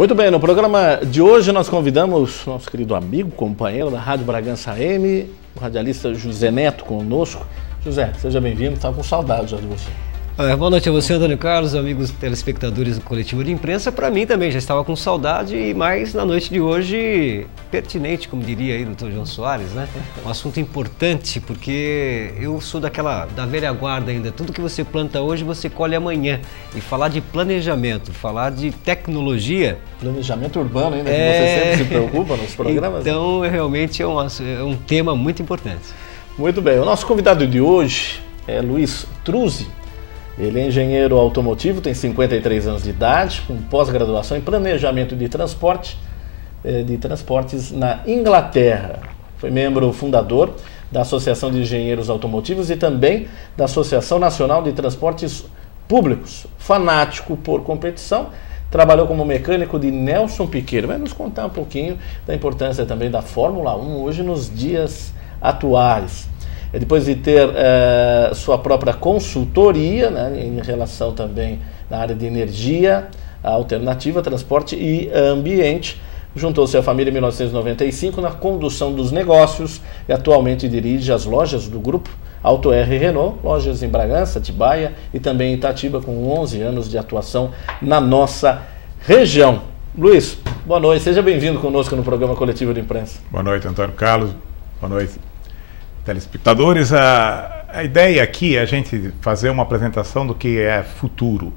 Muito bem, no programa de hoje nós convidamos nosso querido amigo, companheiro da Rádio Bragança AM, o radialista José Neto conosco. José, seja bem-vindo, estava com saudade já de você. Boa noite a você, Antônio Carlos, amigos telespectadores do Coletivo de Imprensa. Para mim também, já estava com saudade e mais na noite de hoje, pertinente, como diria aí o Dr. João Soares, né? Um assunto importante, porque eu sou da velha guarda ainda. Tudo que você planta hoje, você colhe amanhã. E falar de planejamento, falar de tecnologia... Planejamento urbano ainda, que você sempre se preocupa nos programas. Então, realmente é um tema muito importante. Muito bem, o nosso convidado de hoje é Luiz Truzzi. Ele é engenheiro automotivo, tem 53 anos de idade, com pós-graduação em planejamento de transportes na Inglaterra. Foi membro fundador da Associação de Engenheiros Automotivos e também da Associação Nacional de Transportes Públicos. Fanático por competição, trabalhou como mecânico de Nelson Piquet. Vai nos contar um pouquinho da importância também da Fórmula 1 hoje nos dias atuais. Depois de ter sua própria consultoria, né, em relação também na área de energia alternativa, transporte e ambiente, juntou-se à família em 1995 na condução dos negócios e atualmente dirige as lojas do grupo Auto R Renault, lojas em Bragança, Atibaia e também em Itatiba, com 11 anos de atuação na nossa região. Luiz, boa noite, seja bem-vindo conosco no programa Coletivo de Imprensa. Boa noite, Antônio Carlos, boa noite, telespectadores. A ideia aqui é a gente fazer uma apresentação do que é futuro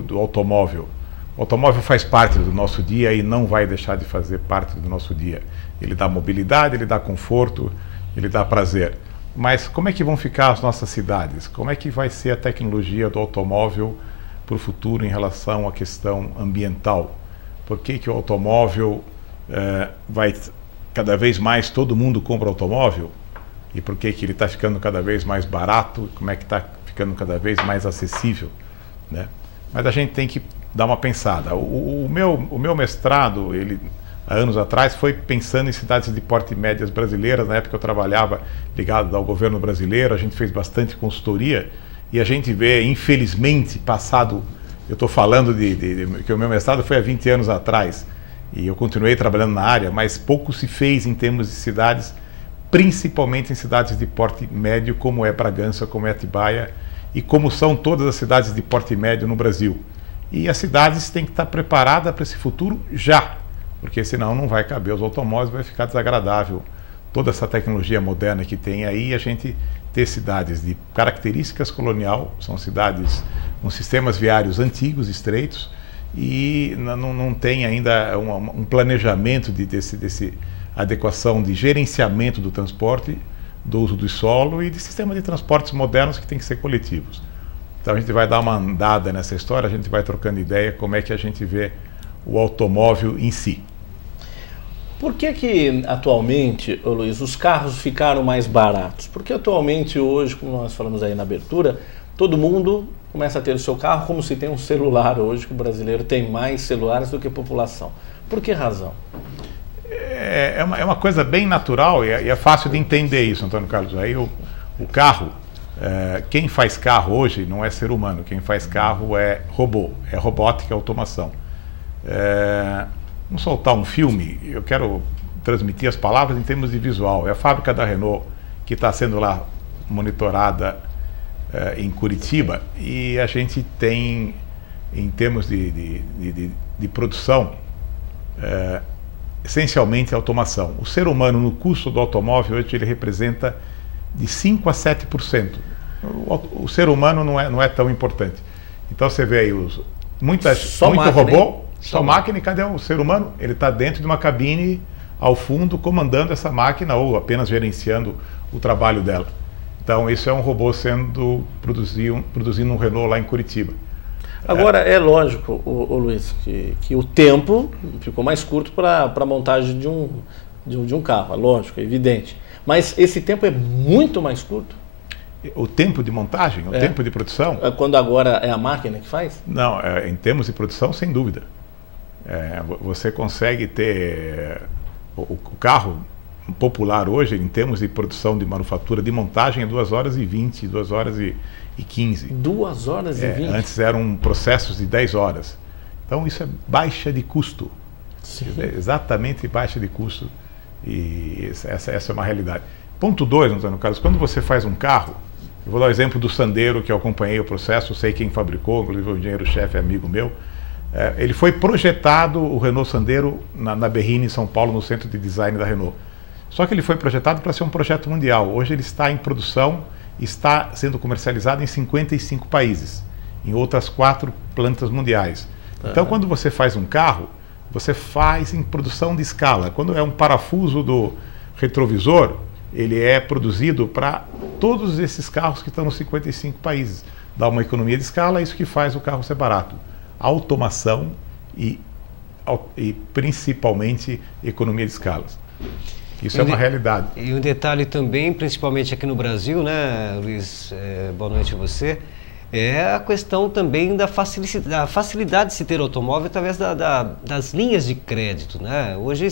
do automóvel. O automóvel faz parte do nosso dia e não vai deixar de fazer parte do nosso dia. Ele dá mobilidade, ele dá conforto, ele dá prazer. Mas como é que vão ficar as nossas cidades? Como é que vai ser a tecnologia do automóvel para o futuro em relação à questão ambiental? Por que o automóvel vai cada vez mais, todo mundo compra automóvel? E por que ele está ficando cada vez mais barato, como é que está ficando cada vez mais acessível, né? Mas a gente tem que dar uma pensada. O meu mestrado, há anos atrás, foi pensando em cidades de porte médias brasileiras. Na época eu trabalhava ligado ao governo brasileiro, a gente fez bastante consultoria e a gente vê, infelizmente, eu estou falando que o meu mestrado foi há 20 anos atrás e eu continuei trabalhando na área, mas pouco se fez em termos de cidades, principalmente em cidades de porte médio, como é Bragança, como é Atibaia, e como são todas as cidades de porte médio no Brasil. E as cidades têm que estar preparadas para esse futuro já, porque senão não vai caber os automóveis, vai ficar desagradável toda essa tecnologia moderna que tem aí. A gente ter cidades de características colonial, são cidades com sistemas viários antigos, estreitos, e não tem ainda um planejamento desse adequação de gerenciamento do transporte, do uso do solo e de sistema de transportes modernos que tem que ser coletivos. Então a gente vai dar uma andada nessa história, a gente vai trocando ideia como é que a gente vê o automóvel em si. Por que atualmente, Luiz, os carros ficaram mais baratos? Porque atualmente hoje, como nós falamos aí na abertura, todo mundo começa a ter o seu carro como se tem um celular hoje, que o brasileiro tem mais celulares do que a população. Por que razão? É uma coisa bem natural e é fácil de entender isso, Antônio Carlos. Aí o carro, quem faz carro hoje não é ser humano, quem faz carro é robô, é robótica, é automação. Vamos soltar um filme, eu quero transmitir as palavras em termos de visual. É a fábrica da Renault que está sendo lá monitorada em Curitiba e a gente tem, em termos de produção, essencialmente a automação. O ser humano no custo do automóvel hoje ele representa de 5 a 7%. O ser humano não é tão importante. Então você vê aí muito máquina, robô, só máquina, e cadê o ser humano? Ele está dentro de uma cabine ao fundo comandando essa máquina ou apenas gerenciando o trabalho dela. Então isso é um robô produzindo um Renault lá em Curitiba. Agora, é lógico, Luiz, que o tempo ficou mais curto para a montagem de um carro, é lógico, é evidente. Mas esse tempo é muito mais curto? O tempo de montagem, o tempo de produção? Quando agora é a máquina que faz? Não, em termos de produção, sem dúvida. Você consegue ter o carro popular hoje, em termos de produção de manufatura, de montagem, é 2 horas e 20, 2 horas e 15. 2 horas e 20? Antes eram processos de 10 horas. Então isso é baixa de custo. É exatamente baixa de custo, e essa é uma realidade. Ponto 2, Antônio Carlos, quando você faz um carro, eu vou dar o exemplo do Sandero, que eu acompanhei o processo, sei quem fabricou, inclusive o engenheiro-chefe é amigo meu. Ele foi projetado, o Renault Sandero, na Berrini, em São Paulo, no centro de design da Renault. Só que ele foi projetado para ser um projeto mundial. Hoje ele está em produção, está sendo comercializado em 55 países, em outras 4 plantas mundiais. Então, quando você faz um carro, você faz em produção de escala. Quando é um parafuso do retrovisor, ele é produzido para todos esses carros que estão nos 55 países. Dá uma economia de escala, isso que faz o carro ser barato. Automação e principalmente economia de escalas. Isso é uma realidade. E um detalhe também, principalmente aqui no Brasil, né, Luiz, boa noite a você, é a questão também da facilidade de se ter automóvel através das linhas de crédito, né? Hoje,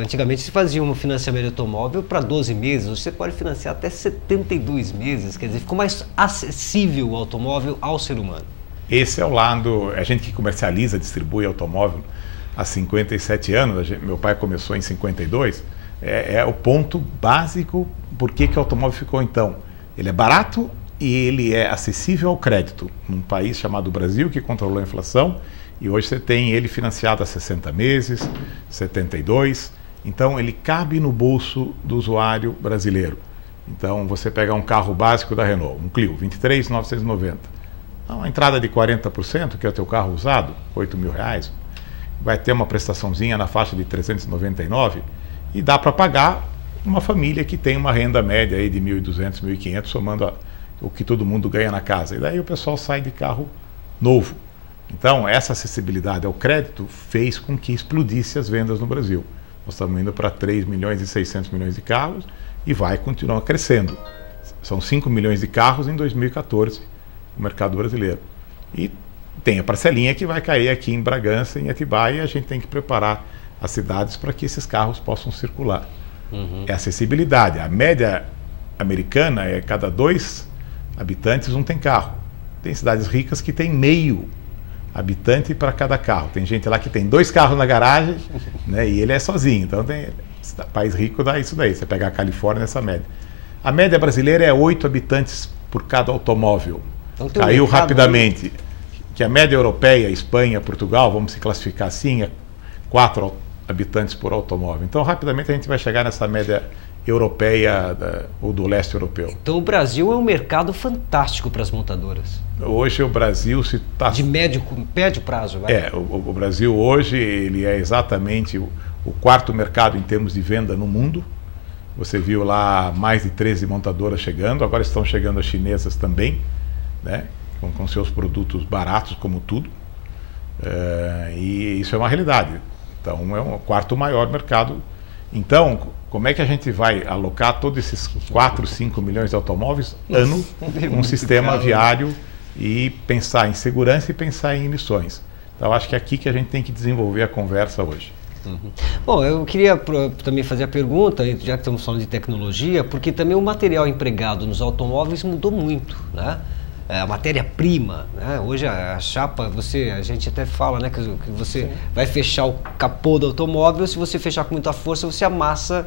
antigamente se fazia um financiamento de automóvel para 12 meses, você pode financiar até 72 meses, quer dizer, ficou mais acessível o automóvel ao ser humano. Esse é o lado, a gente que comercializa, distribui automóvel há 57 anos, meu pai começou em 52, é o ponto básico. Por que o automóvel ficou então? Ele é barato e ele é acessível ao crédito, num país chamado Brasil, que controlou a inflação, e hoje você tem ele financiado a 60 meses, 72, então ele cabe no bolso do usuário brasileiro. Então você pega um carro básico da Renault, um Clio, 23.990, uma entrada de 40%, que é o teu carro usado, R$8.000, vai ter uma prestaçãozinha na faixa de 399 e dá para pagar uma família que tem uma renda média aí de 1.200, 1.500, somando o que todo mundo ganha na casa. E daí o pessoal sai de carro novo. Então, essa acessibilidade ao crédito fez com que explodisse as vendas no Brasil. Nós estamos indo para 3 milhões e 600 milhões de carros e vai continuar crescendo. São 5 milhões de carros em 2014 no mercado brasileiro. E tem a parcelinha que vai cair aqui em Bragança, em Atibaia, e a gente tem que preparar as cidades para que esses carros possam circular. É acessibilidade. A média americana é cada 2 habitantes um tem carro. Tem cidades ricas que tem meio habitante para cada carro. Tem gente lá que tem 2 carros na garagem, né, e ele é sozinho. Então, país rico dá isso daí. Você pega a Califórnia nessa média. A média brasileira é 8 habitantes por cada automóvel. Então, caiu rapidamente. Aí. Que a média europeia, Espanha, Portugal, vamos se classificar assim, é 4 habitantes por automóvel. Então, rapidamente a gente vai chegar nessa média europeia ou do leste europeu. Então, o Brasil é um mercado fantástico para as montadoras. Hoje o Brasil se está... De médio prazo, vai? O Brasil hoje ele é exatamente o 4º mercado em termos de venda no mundo. Você viu lá mais de 13 montadoras chegando, agora estão chegando as chinesas também, né? Com seus produtos baratos, como tudo. E isso é uma realidade. Então, é o 4º maior mercado. Então, como é que a gente vai alocar todos esses 4, 5 milhões de automóveis ano num sistema viário e pensar em segurança e pensar em emissões? Então, acho que é aqui que a gente tem que desenvolver a conversa hoje. Bom, eu queria também fazer a pergunta, já que estamos falando de tecnologia, porque também o material empregado nos automóveis mudou muito, né? A matéria-prima, né? Hoje a chapa, a gente até fala, né, que você vai fechar o capô do automóvel, se você fechar com muita força, você amassa,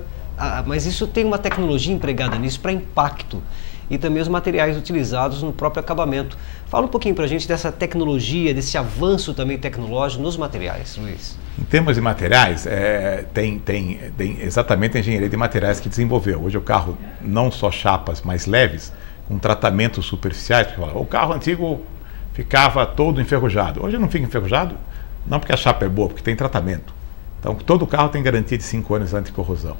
mas isso tem uma tecnologia empregada nisso para impacto e também os materiais utilizados no próprio acabamento. Fala um pouquinho para a gente dessa tecnologia, desse avanço também tecnológico nos materiais, Luiz. Em termos de materiais, tem exatamente a engenharia de materiais que desenvolveu. Hoje o carro, não só chapas mais leves, com tratamentos superficiais, porque o carro antigo ficava todo enferrujado. Hoje não fica enferrujado, não porque a chapa é boa, porque tem tratamento. Então, todo carro tem garantia de 5 anos de anticorrosão.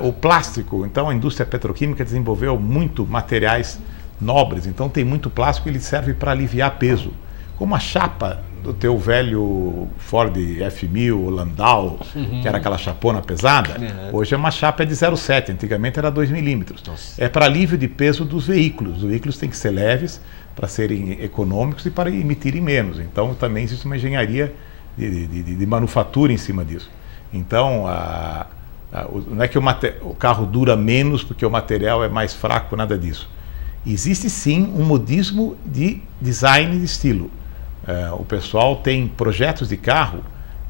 O plástico, então a indústria petroquímica desenvolveu muito materiais nobres, então tem muito plástico e ele serve para aliviar peso. Como a chapa do teu velho Ford F1000, Landau, que era aquela chapona pesada, hoje é uma chapa de 0,7, antigamente era 2 milímetros. É para alívio de peso dos veículos. Os veículos têm que ser leves para serem econômicos e para emitirem menos. Então também existe uma engenharia de manufatura em cima disso. Então, não é que o carro dura menos porque o material é mais fraco, nada disso. Existe sim um modismo de design e de estilo. O pessoal tem projetos de carro,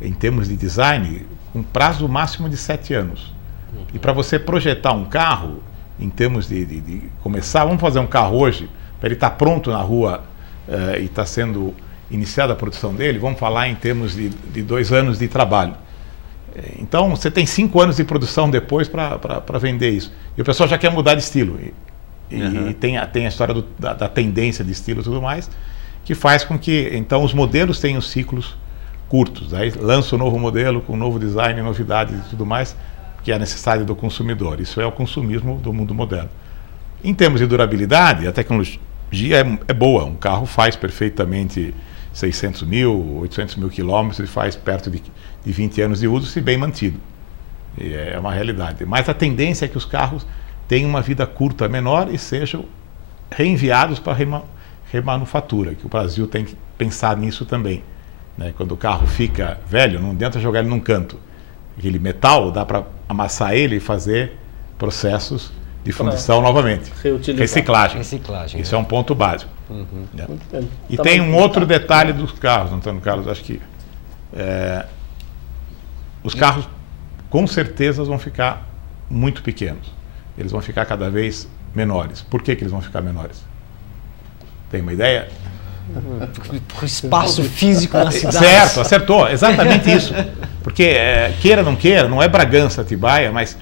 em termos de design, com prazo máximo de 7 anos. E para você projetar um carro, em termos de começar, vamos fazer um carro hoje, para ele estar pronto na rua e estar sendo iniciada a produção dele, vamos falar em termos de 2 anos de trabalho. Então, você tem 5 anos de produção depois para vender isso. E o pessoal já quer mudar de estilo. E tem a história da tendência de estilo e tudo mais, que faz com que, então, os modelos tenham ciclos curtos. Aí lança um novo modelo com um novo design, novidades e tudo mais, que é a necessidade do consumidor. Isso é o consumismo do mundo moderno. Em termos de durabilidade, a tecnologia é boa. Um carro faz perfeitamente 600 mil, 800 mil quilômetros e faz perto de 20 anos de uso, se bem mantido. E é uma realidade. Mas a tendência é que os carros tenham uma vida curta menor e sejam reenviados para remanufatura, que o Brasil tem que pensar nisso também. Né? Quando o carro fica velho, não adianta jogar ele num canto. Aquele metal, dá para amassar ele e fazer processos de fundição novamente. Reciclagem. Isso é um ponto básico. E tem um outro detalhe dos carros, Antônio Carlos, acho que os carros com certeza vão ficar muito pequenos. Eles vão ficar cada vez menores. Por que eles vão ficar menores? Tem uma ideia? O espaço físico na cidade. Certo, acertou, exatamente isso. Porque, queira ou não queira, não é Bragança, Atibaia, mas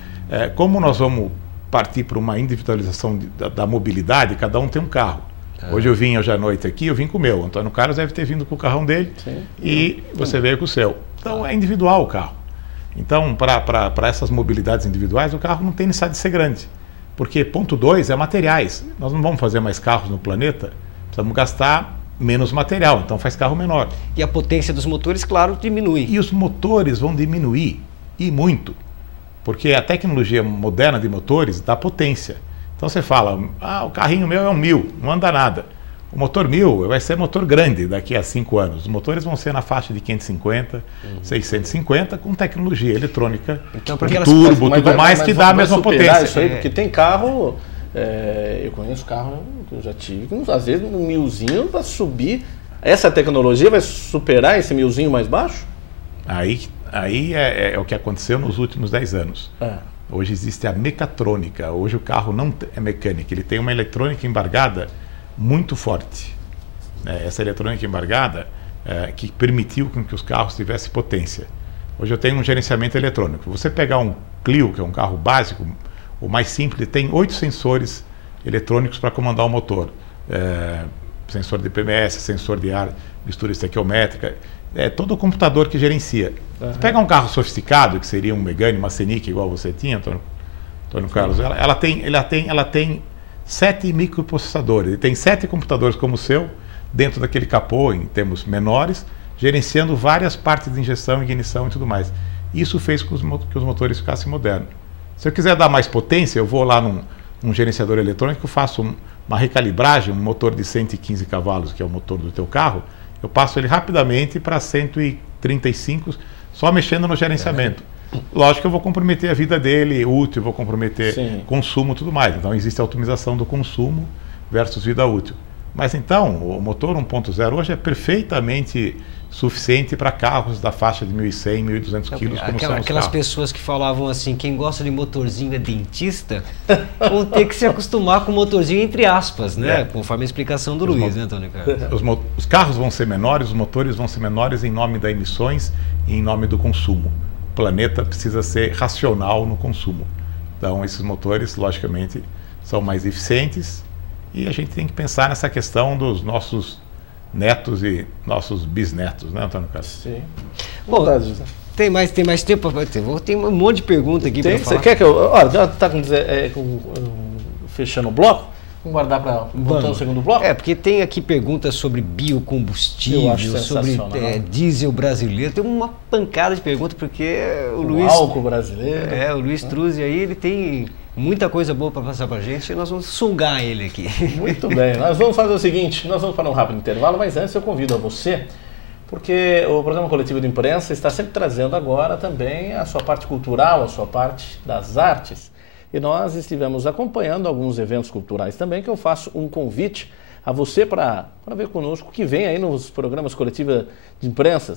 como nós vamos partir para uma individualização da mobilidade, cada um tem um carro. Hoje hoje à noite aqui, eu vim com o meu. Antônio Carlos deve ter vindo com o carrão dele. Sim. E você veio com o seu. Então é individual o carro. Então, para essas mobilidades individuais, o carro não tem necessidade de ser grande. Porque, ponto 2, é materiais. Nós não vamos fazer mais carros no planeta, precisamos gastar menos material, então faz carro menor. E a potência dos motores, claro, diminui. E os motores vão diminuir, e muito. Porque a tecnologia moderna de motores dá potência. Então você fala, o carrinho meu é um 1000, não anda nada. O motor 1000 vai ser motor grande daqui a 5 anos. Os motores vão ser na faixa de 550, 650, com tecnologia eletrônica, então, turbo, tudo mais, que dá a mesma potência. Isso aí, porque tem carro, eu conheço carro que eu já tive, às vezes um 1000zinho para subir. Essa tecnologia vai superar esse 1000zinho mais baixo? Aí é o que aconteceu nos últimos 10 anos. Hoje existe a mecatrônica. Hoje o carro não é mecânica, ele tem uma eletrônica embargada muito forte. Essa eletrônica embargada que permitiu que os carros tivessem potência. Hoje eu tenho um gerenciamento eletrônico. Você pegar um Clio, que é um carro básico, o mais simples, tem 8 sensores eletrônicos para comandar o motor. Sensor de PMS, sensor de ar, mistura estequiométrica. É todo o computador que gerencia. Você pega um carro sofisticado, que seria um Megane, uma Scenic, igual você tinha, Antônio Carlos, ela tem 7 microprocessadores. Ele tem 7 computadores como o seu, dentro daquele capô, em termos menores, gerenciando várias partes de injeção, ignição e tudo mais. Isso fez com que os motores ficassem modernos. Se eu quiser dar mais potência, eu vou lá num gerenciador eletrônico, faço uma recalibragem, um motor de 115 cavalos, que é o motor do teu carro, eu passo ele rapidamente para 135, só mexendo no gerenciamento. Lógico que eu vou comprometer a vida dele, útil, vou comprometer consumo e tudo mais. Então existe a otimização do consumo versus vida útil. Mas então, o motor 1.0 hoje é perfeitamente suficiente para carros da faixa de 1.100, 1.200 quilos, como são os aquelas carros. Pessoas que falavam assim, quem gosta de motorzinho é dentista, vão ter que se acostumar com motorzinho entre aspas, né? Conforme a explicação do Luiz, né, Antônio Carlos? Os carros vão ser menores, os motores vão ser menores em nome das emissões e em nome do consumo. O planeta precisa ser racional no consumo. Então, esses motores, logicamente, são mais eficientes e a gente tem que pensar nessa questão dos nossos netos e nossos bisnetos, né, Antônio Carlos? Sim. Bom, tem mais tempo? Tem um monte de pergunta aqui para falar. Você quer que eu... Olha, já está fechando o bloco? Vamos guardar para voltar no segundo bloco? Porque tem aqui perguntas sobre biocombustível, sobre diesel brasileiro. Tem uma pancada de perguntas, porque o Luiz... álcool brasileiro. O Luiz Truzzi aí, ele tem muita coisa boa para passar para a gente e nós vamos sugar ele aqui. Muito bem. Nós vamos fazer o seguinte, nós vamos para um rápido intervalo, mas antes eu convido a você, porque o programa Coletivo de Imprensa está sempre trazendo agora também a sua parte cultural, a sua parte das artes. E nós estivemos acompanhando alguns eventos culturais também, que eu faço um convite a você para ver conosco o que vem aí nos programas coletivos de imprensa.